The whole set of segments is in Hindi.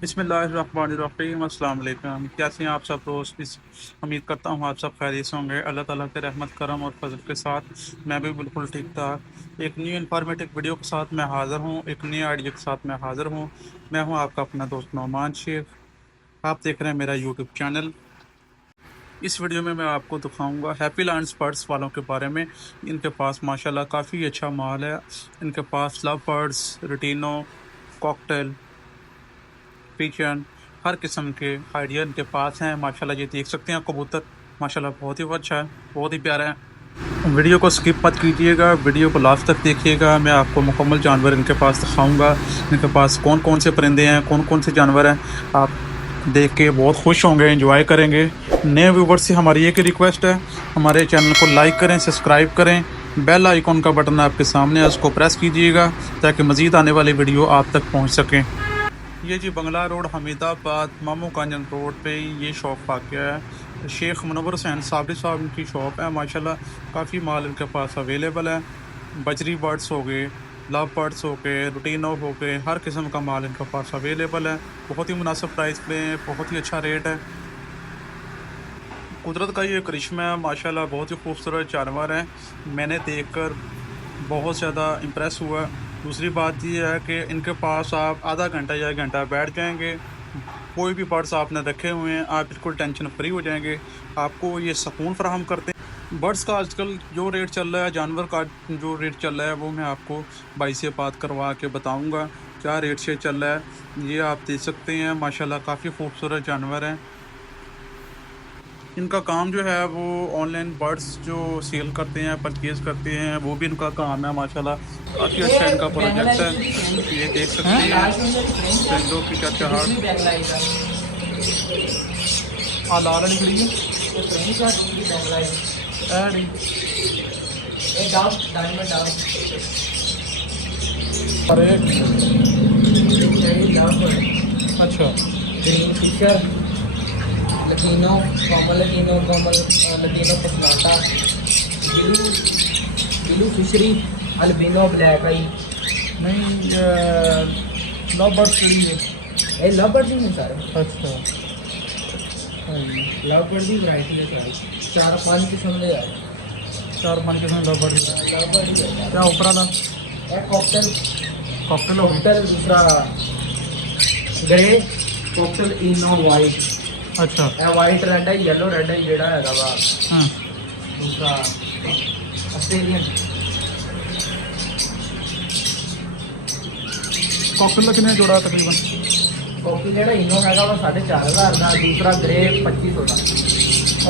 बिस्मिल्लाहिर्रहमानिर्रहीम अस्सलाम वालेकुम। कैसे हैं आप सब दोस्त? उम्मीद करता हूँ आप सब खैरियत से होंगे। अल्लाह ताला के रहमत करम और फजल के साथ मैं भी बिल्कुल ठीक ठाक। एक न्यू इन्फॉर्मेटिव वीडियो के साथ मैं हाज़िर हूँ, एक नई आइडिया के साथ मैं हाज़िर हूँ। मैं हूँ आपका अपना दोस्त नौमान शेख। आप देख रहे हैं मेरा यूट्यूब चैनल। इस वीडियो में मैं आपको दिखाऊंगा हैप्पी लैंड बर्ड्स वालों के बारे में। इनके पास माशाल्लाह काफ़ी अच्छा माल है। इनके पास लव बर्ड्स, रेटिनो, कॉकटेल, पिजन, हर किस्म के आइडिया इनके पास हैं। माशाल्लाह ये देख सकते हैं कबूतर, माशाल्लाह बहुत ही अच्छा है, बहुत ही प्यारा है। वीडियो को स्किप मत कीजिएगा, वीडियो को लास्ट तक देखिएगा। मैं आपको मुकम्मल जानवर इनके पास दिखाऊंगा। इनके पास कौन कौन से परिंदे हैं, कौन कौन से जानवर हैं, आप देख के बहुत खुश होंगे, एंजॉय करेंगे। नए व्यूवर्स से हमारी एक रिक्वेस्ट है, हमारे चैनल को लाइक करें, सब्सक्राइब करें, बेल आइकॉन का बटन आपके सामने है, उसको प्रेस कीजिएगा ताकि मज़ीद आने वाली वीडियो आप तक पहुँच सकें। ये जी बंगला रोड हमीदाबाद मामू कांजन रोड पे ये शॉप वाक़या है। शेख मुनव्वर हुसैन साबरी साहब की शॉप है। माशाल्लाह काफ़ी माल इनके पास अवेलेबल है। बजरी बर्ड्स हो गए, लव बर्ड्स हो गए, रूटीनो हो गए, हर किस्म का माल इनके पास अवेलेबल है। बहुत ही मुनासिब प्राइस पे, बहुत ही अच्छा रेट है। कुदरत का ये करिश्मा है, माशाल्लाह बहुत ही खूबसूरत जानवर है। मैंने देखकर बहुत ज़्यादा इम्प्रेस हुआ। दूसरी बात ये है कि इनके पास आप आधा घंटा या 1 घंटा बैठ जाएंगे, कोई भी बर्ड्स आपने रखे हुए हैं आप बिल्कुल टेंशन फ्री हो जाएंगे। आपको ये सुकून फराहम करते हैं। बर्ड्स का आजकल जो रेट चल रहा है, जानवर का जो रेट चल रहा है, वो मैं आपको भाई से बात करवा के बताऊँगा क्या रेट से चल रहा है। ये आप देख सकते हैं माशाल्लाह काफ़ी खूबसूरत जानवर हैं। इनका काम जो है वो ऑनलाइन बर्ड्स जो सेल करते हैं, परचेज़ करते हैं, वो भी इनका काम है। माशाल्लाह काफ़ी अच्छा इनका प्रोजेक्ट है। ये देख सकते हैं परिंदों की चहचहाहट। लाल वाली खड़ी है। अच्छा, green Fischer, lutino, common lutino पसनाटा, blue blue fischeri, albino black eye. नहीं, लव बर्ड्स खड़ी है। ये लव बर्ड ही हैं सारे। अच्छा, लव बर्ड की वैरायटी है सारी, 4-5 किस्म के आए। 4-5 किस्म लव बर्ड है। लव बर्ड ही है। क्या ऊपर वाला एक कॉकटेल, कॉकटेल हो गई? कॉकटेल दूसरा ग्रे, कॉकटेल इनो वाइट। अच्छा, ਇਹ ਵਾਈਟ ਰੈੱਡ ਹੈ, ਯੈਲੋ ਰੈੱਡ ਹੈ ਜਿਹੜਾ ਹੈਗਾ ਵਾ हाँ, ਦੂਸਰਾ ਆਸਟ੍ਰੇਲੀਅਨ। कॉकटेल का कितने जोड़ा तकरीबन? ਕਾਫੀ ਜਿਹੜਾ ਇਨੋ ਹੈਗਾ ਵਾ 4,500 ਦਾ, ਦੂਸਰਾ ਗ੍ਰੇ 2500 ਦਾ।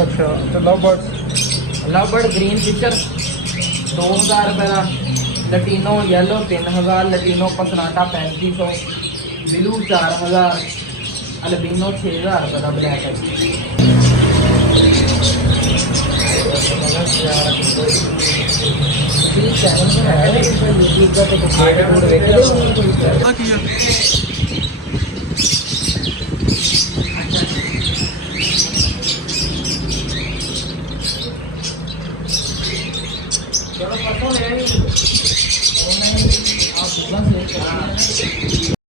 अच्छा, तो लव बर्ड्स ਲਵ ਬਰਡ ਗ੍ਰੀਨ ਫਿਸ਼ਰ 2000 ਰੁਪਏ ਦਾ, ਲਟੀਨੋ ਯੈਲੋ 3000, ਲਟੀਨੋ ਪਸਨਾਟਾ 3500, ਬਲੂ 4000, ਅਲਬੀਨੋ 6000 ਰੁਪਏ ਦਾ ਬਲੈਕ ਹੈ। चैनल पे है यूट्यूब का, तो हाँ किया। चलो परसों ले आई ऑनलाइन, आप कितना से